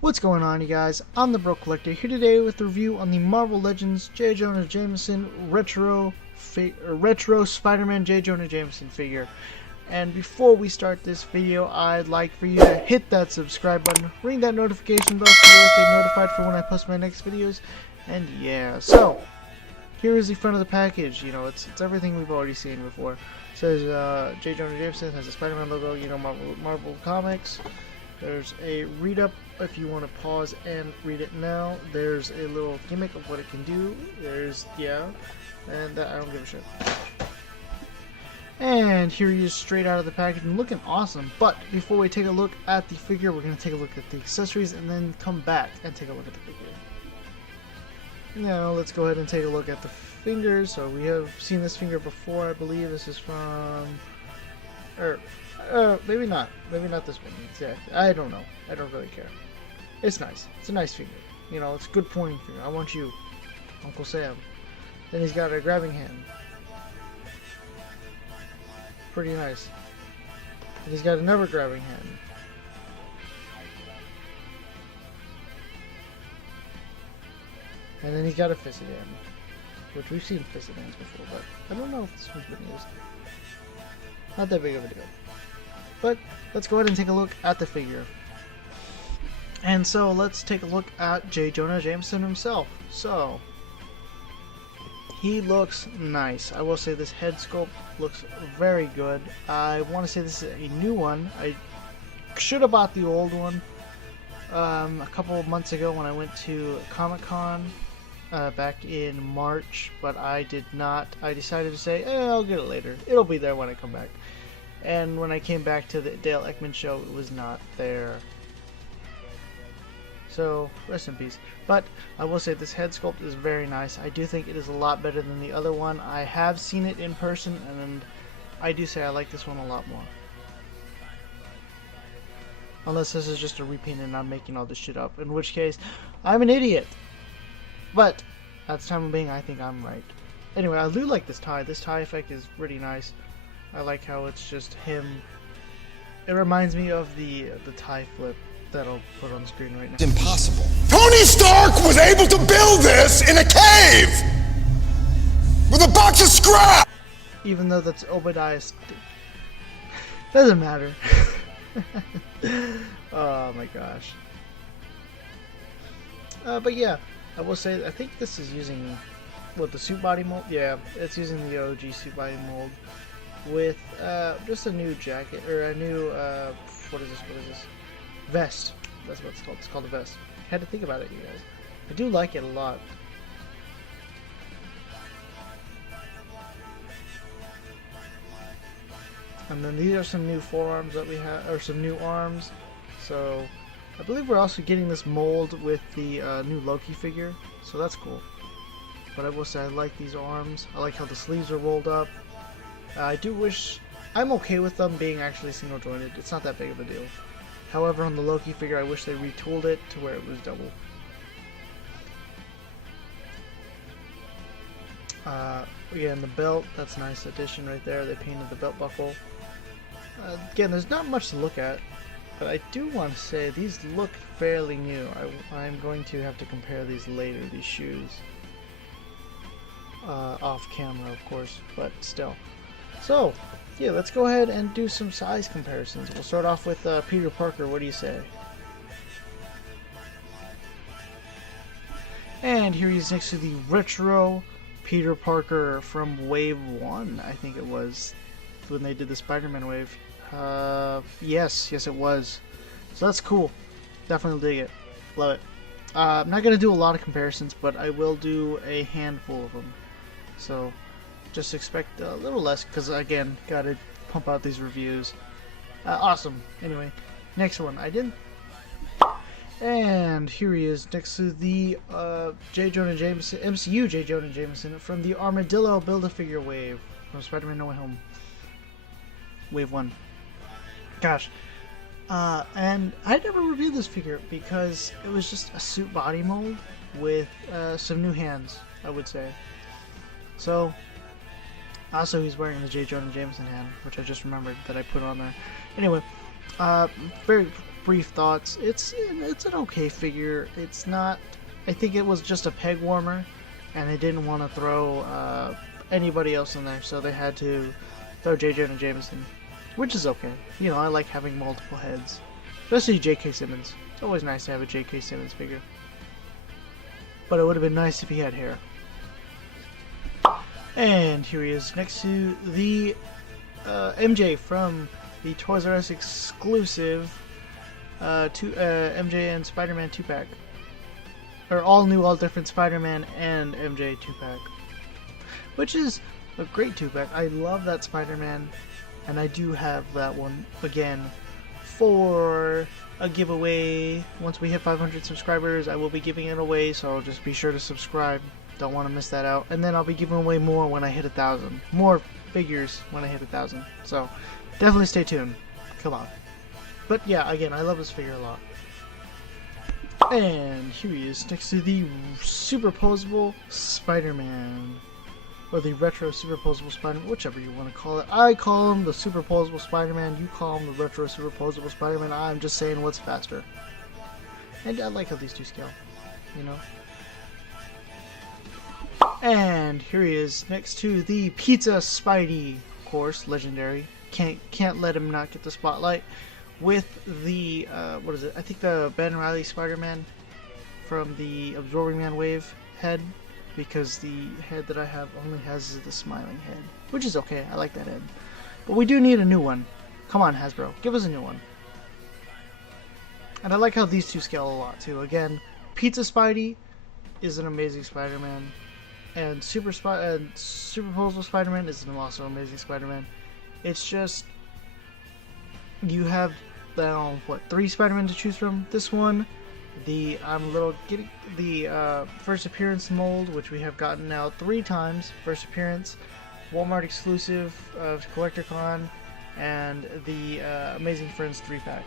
What's going on, you guys? I'm the Bro Collector here today with a review on the Marvel Legends J. Jonah Jameson retro Spider-Man J. Jonah Jameson figure. And before we start this video, I'd like for you to hit that subscribe button, ring that notification bell so you'll get notified for when I post my next videos. And yeah, so here is the front of the package. You know, it's everything we've already seen before. It says J. Jonah Jameson, has a Spider-Man logo. You know, Marvel Comics. There's a read up if you want to pause and read it now. There's a little gimmick of what it can do. And that I don't give a shit. And here he is straight out of the package and looking awesome. But before we take a look at the figure, we're going to take a look at the accessories and then come back and take a look at the figure. Now let's go ahead and take a look at the fingers. So we have seen this finger before, I believe. This is from... maybe not. Maybe not this one. Exactly. I don't know. I don't really care. It's nice. It's a nice finger. You know, it's a good pointing finger. I want you, Uncle Sam. Then he's got a grabbing hand. Pretty nice. And he's got another grabbing hand. And then he's got a fisted hand. Which we've seen fisted hands before, but I don't know if this one's been used. Not that big of a deal. But let's go ahead and take a look at the figure. And so let's take a look at J. Jonah Jameson himself. So he looks nice. I will say this head sculpt looks very good. I want to say this is a new one. I should have bought the old one a couple of months ago when I went to Comic-Con back in March, but I did not. I decided to say, I'll get it later. It'll be there when I come back. And when I came back to the Dale Ekman show, it was not there. So, rest in peace. But I will say this head sculpt is very nice. I do think it is a lot better than the other one. I have seen it in person, and I do say I like this one a lot more. Unless this is just a repaint and I'm making all this shit up, in which case, I'm an idiot. But, at the time of being, I think I'm right. Anyway, I do like this tie. This tie effect is pretty nice. I like how it's just him. It reminds me of the tie flip that I'll put on screen right now. It's impossible. Tony Stark was able to build this in a cave! With a box of scrap! Even though that's Obadiah's... Doesn't matter. Oh my gosh. But yeah, I will say, I think this is using... What, the suit body mold? Yeah, it's using the OG suit body mold. With just a new jacket, or a new, what is this, vest. That's what it's called. It's called a vest. I had to think about it, you guys. I do like it a lot. And then these are some new forearms that we have, or some new arms. So, I believe we're also getting this mold with the new Loki figure, so that's cool. But I will say I like these arms. I like how the sleeves are rolled up. I do wish... I'm okay with them being actually single jointed. It's not that big of a deal. However, on the Loki figure, I wish they retooled it to where it was double. Again, the belt, that's a nice addition right there. They painted the belt buckle. Again, there's not much to look at, but I do want to say these look fairly new. I'm going to have to compare these later, these shoes. Off camera, of course, but still. So, yeah, let's go ahead and do some size comparisons. We'll start off with Peter Parker. What do you say? And here he's next to the retro Peter Parker from Wave 1, I think it was, when they did the Spider-Man wave. Yes, it was. So that's cool. Definitely dig it. Love it. I'm not going to do a lot of comparisons, but I will do a handful of them. So... just expect a little less, because again, gotta pump out these reviews. Awesome. Anyway, next one. I didn't. And here he is next to the J. Jonah Jameson, MCU J. Jonah Jameson from the Armadillo Build-A-Figure wave from Spider-Man No Way Home. Wave 1. Gosh. And I never reviewed this figure because it was just a suit body mold with some new hands, I would say. So. Also, he's wearing the J. Jonah Jameson hand, which I just remembered that I put on there. Anyway, very brief thoughts. It's an okay figure. It's not. I think it was just a peg warmer, and they didn't want to throw anybody else in there, so they had to throw J.J. and Jameson, which is okay. You know, I like having multiple heads, especially J.K. Simmons. It's always nice to have a J.K. Simmons figure. But it would have been nice if he had hair. And here he is next to the MJ from the Toys R Us exclusive MJ and Spider-Man 2-pack. Or all new, all different Spider-Man and MJ 2-pack. Which is a great 2-pack. I love that Spider-Man. And I do have that one again for a giveaway. Once we hit 500 subscribers, I will be giving it away, so just be sure to subscribe. Don't want to miss that out. And then I'll be giving away more when I hit 1,000. More figures when I hit 1,000. So definitely stay tuned. Come on. But yeah, again, I love this figure a lot. And here he is next to the superposable Spider-Man. Or the retro superposable Spider-Man, whichever you want to call it. I call him the superposable Spider-Man. You call him the retro superposable Spider-Man. I'm just saying what's faster. And I like how these two scale. You know? And here he is next to the Pizza Spidey, of course, legendary. Can't let him not get the spotlight. With the what is it? I think the Ben Reilly Spider-Man from the Absorbing Man Wave head, because the head that I have only has the smiling head, which is okay. I like that head, but we do need a new one. Come on, Hasbro, give us a new one. And I like how these two scale a lot too. Again, Pizza Spidey is an amazing Spider-Man. And Superposable Spider-Man is also amazing Spider-Man. It's just, you have what, 3 Spider-Man to choose from. This one, the first appearance mold, which we have gotten now 3 times. First appearance, Walmart exclusive of CollectorCon, and the Amazing Friends 3-pack.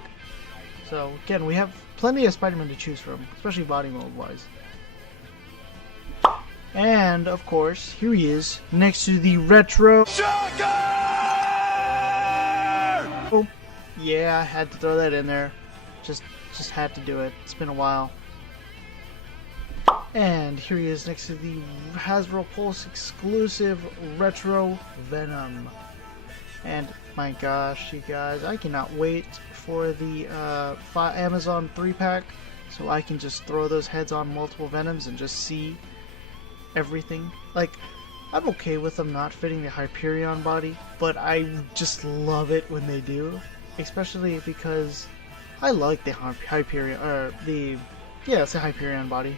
So again, we have plenty of Spider-Man to choose from, especially body mold wise. And, of course, here he is, next to the retro... Shocker! Oh, yeah, I had to throw that in there. Just had to do it. It's been a while. And here he is, next to the Hasbro Pulse exclusive retro Venom. And, my gosh, you guys, I cannot wait for the Amazon 3-pack, so I can just throw those heads on multiple Venoms and just see everything. Like, I'm okay with them not fitting the Hyperion body, but I just love it when they do, especially because I like the Hyperion, or it's the Hyperion body,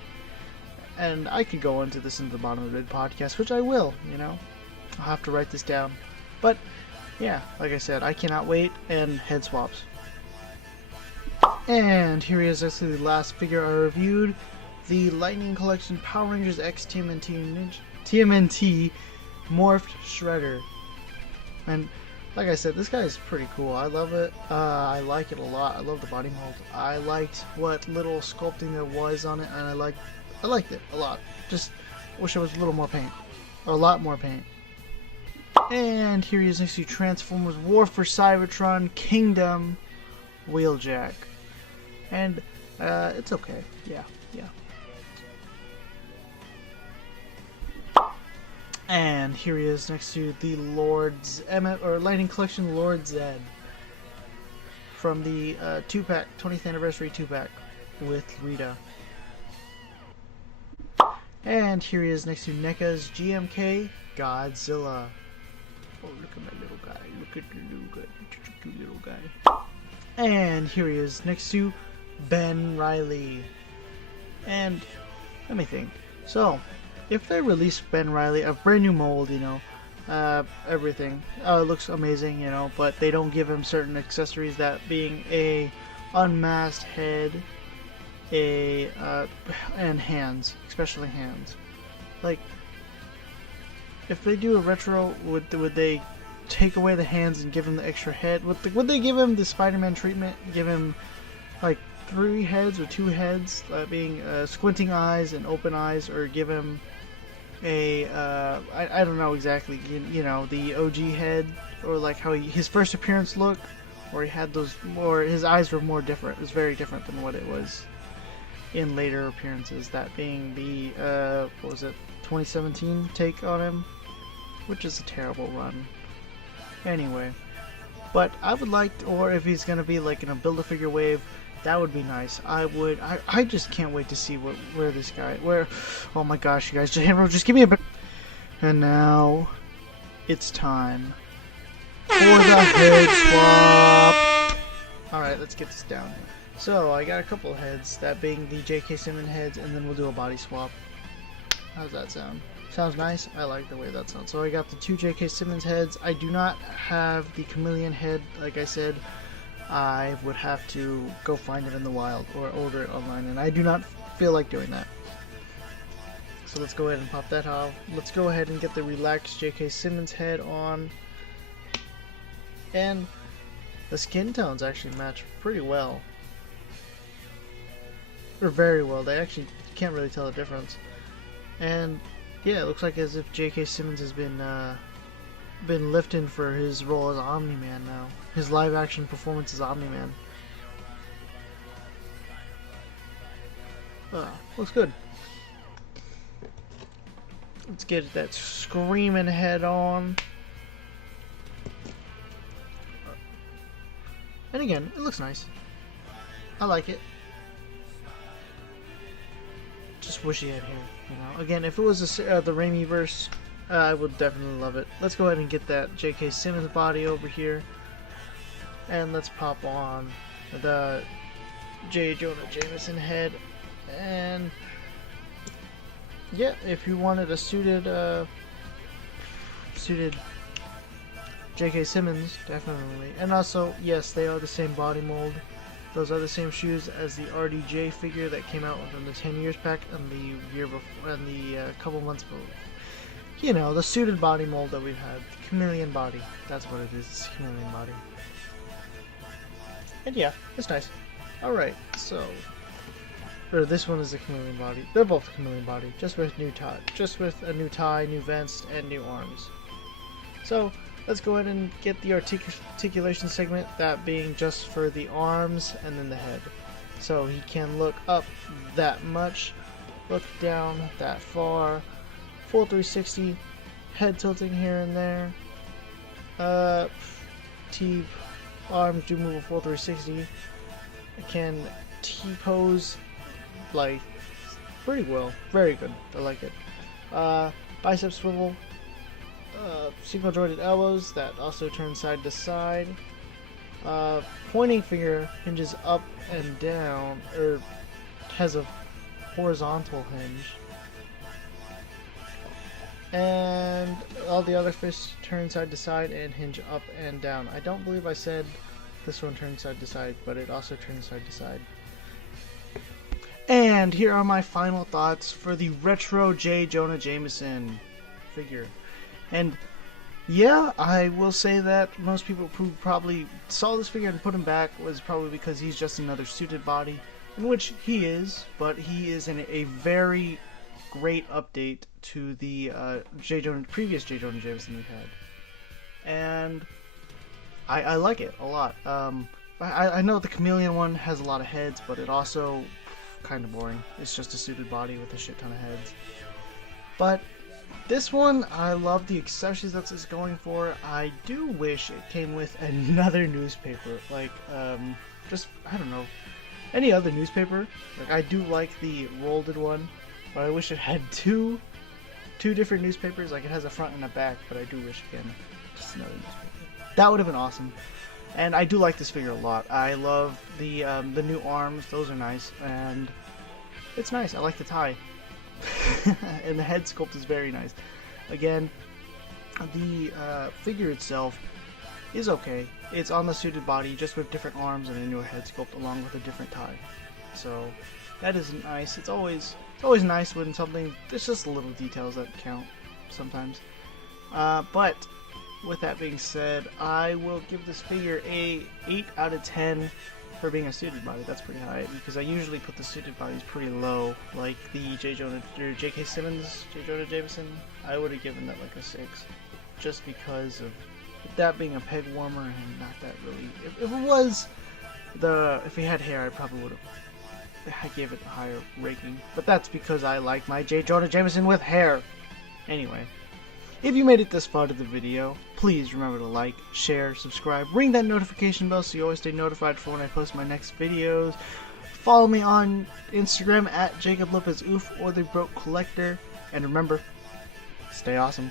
and I could go into this in the bottom of the podcast, which I will, you know. I'll have to write this down, but yeah, like I said, I cannot wait. And head swaps. And here he is, actually the last figure I reviewed, the Lightning Collection Power Rangers X TMNT Morphed Shredder. And like I said, this guy is pretty cool. I love it. I like it a lot. I love the body mold. I liked what little sculpting there was on it, and I liked it a lot. Just wish there was a little more paint, or a lot more paint. And here he is next to Transformers War for Cybertron Kingdom Wheeljack. And it's okay. Yeah. And here he is next to the Lord's Lightning Collection Lord Zed from the 2-pack 20th anniversary 2-pack with Rita. And here he is next to NECA's GMK Godzilla. Oh, look at my little guy. Look at the little guy. And here he is next to Ben Reilly. And let me think. So, if they release Ben Reilly, a brand new mold, you know, everything, it looks amazing, you know, but they don't give him certain accessories, that being a unmasked head, and hands, especially hands. Like, if they do a retro, would they take away the hands and give him the extra head? Would they give him the Spider-Man treatment? Give him like 3 heads or 2 heads, being squinting eyes and open eyes, or give him a I don't know exactly, you know, the OG head, or like how his first appearance looked, where he had those more, his eyes were more different. It was very different than what it was in later appearances. That being the what was it, 2017 take on him, which is a terrible run. Anyway, but I would like, or if he's gonna be like in a Build-A-Figure wave, that would be nice. I just can't wait to see where this guy, oh my gosh, you guys, just give me a bit. And now, it's time for the head swap. Alright, let's get this down. So, I got a couple heads, that being the J.K. Simmons heads, and then we'll do a body swap. How's that sound? Sounds nice? I like the way that sounds. So I got the 2 J.K. Simmons heads. I do not have the Chameleon head, like I said. I would have to go find it in the wild or order it online, and I do not feel like doing that. So let's go ahead and pop that off. Let's go ahead and get the relaxed J.K. Simmons head on. And the skin tones actually match pretty well. Or very well. They actually can't really tell the difference. And yeah, it looks like as if J.K. Simmons has been lifting for his role as Omni-Man now. His live action performance as Omni-Man. Looks good. Let's get that screaming head on. And again, it looks nice. I like it. Just wish he had hair, you know. Again, if it was the Raimi-verse, I would definitely love it. Let's go ahead and get that J.K. Simmons body over here. And let's pop on the Jonah Jameson head. And yeah, if you wanted a suited J.K. Simmons, definitely. And also, yes, they are the same body mold. Those are the same shoes as the RDJ figure that came out within the 10 years pack and the year before, and the couple months before. You know, the suited body mold that we've had. The Chameleon Body. That's what it is. It's Chameleon Body. And yeah, it's nice. Alright, so... Or this one is the Chameleon Body. They're both the Chameleon Body. Just with new tie. Just with a new tie, new vents, and new arms. So, let's go ahead and get the articulation segment. That being just for the arms and then the head. So he can look up that much. Look down that far. Full 360, head tilting here and there. Arms do move a full 360. I can T-pose like pretty well, very good. I like it. Bicep swivel. Single jointed elbows that also turn side to side. Pointing finger hinges up and down, or has a horizontal hinge. And all the other fists turn side to side and hinge up and down. I don't believe I said this one turns side to side, but it also turns side to side. And here are my final thoughts for the retro Jonah Jameson figure. And yeah, I will say that most people who probably saw this figure and put him back was probably because he's just another suited body, in which he is, but he is in a very great update to the previous J. Jonah Jameson we've had. And I like it a lot. I know the Chameleon one has a lot of heads, but it also kind of boring. It's just a suited body with a shit ton of heads. But this one, I love the accessories that it's going for. I do wish it came with another newspaper, like just, I don't know, any other newspaper. Like, I do like the rolled one, but I wish it had two different newspapers. Like, it has a front and a back, but I do wish, again, just another newspaper. That would have been awesome. And I do like this figure a lot. I love the new arms. Those are nice, and it's nice. I like the tie. And the head sculpt is very nice. Again, the figure itself is okay. It's on the suited body, just with different arms and a newer head sculpt along with a different tie. So that is nice. It's always nice when something, there's just little details that count sometimes. But with that being said, I will give this figure a 8 out of 10 for being a suited body. That's pretty high, because I usually put the suited bodies pretty low, like the J.K. Simmons, J. Jonah Jameson. I would have given that like a 6, just because of With that being a peg warmer and not that really. If it was if he had hair, I probably would have. I gave it a higher ranking, but that's because I like my J. Jonah Jameson with hair. Anyway, if you made it this far to the video, please remember to like, share, subscribe, ring that notification bell so you always stay notified for when I post my next videos. Follow me on Instagram at JacobLopezOof or The Broke Collector, and remember, stay awesome.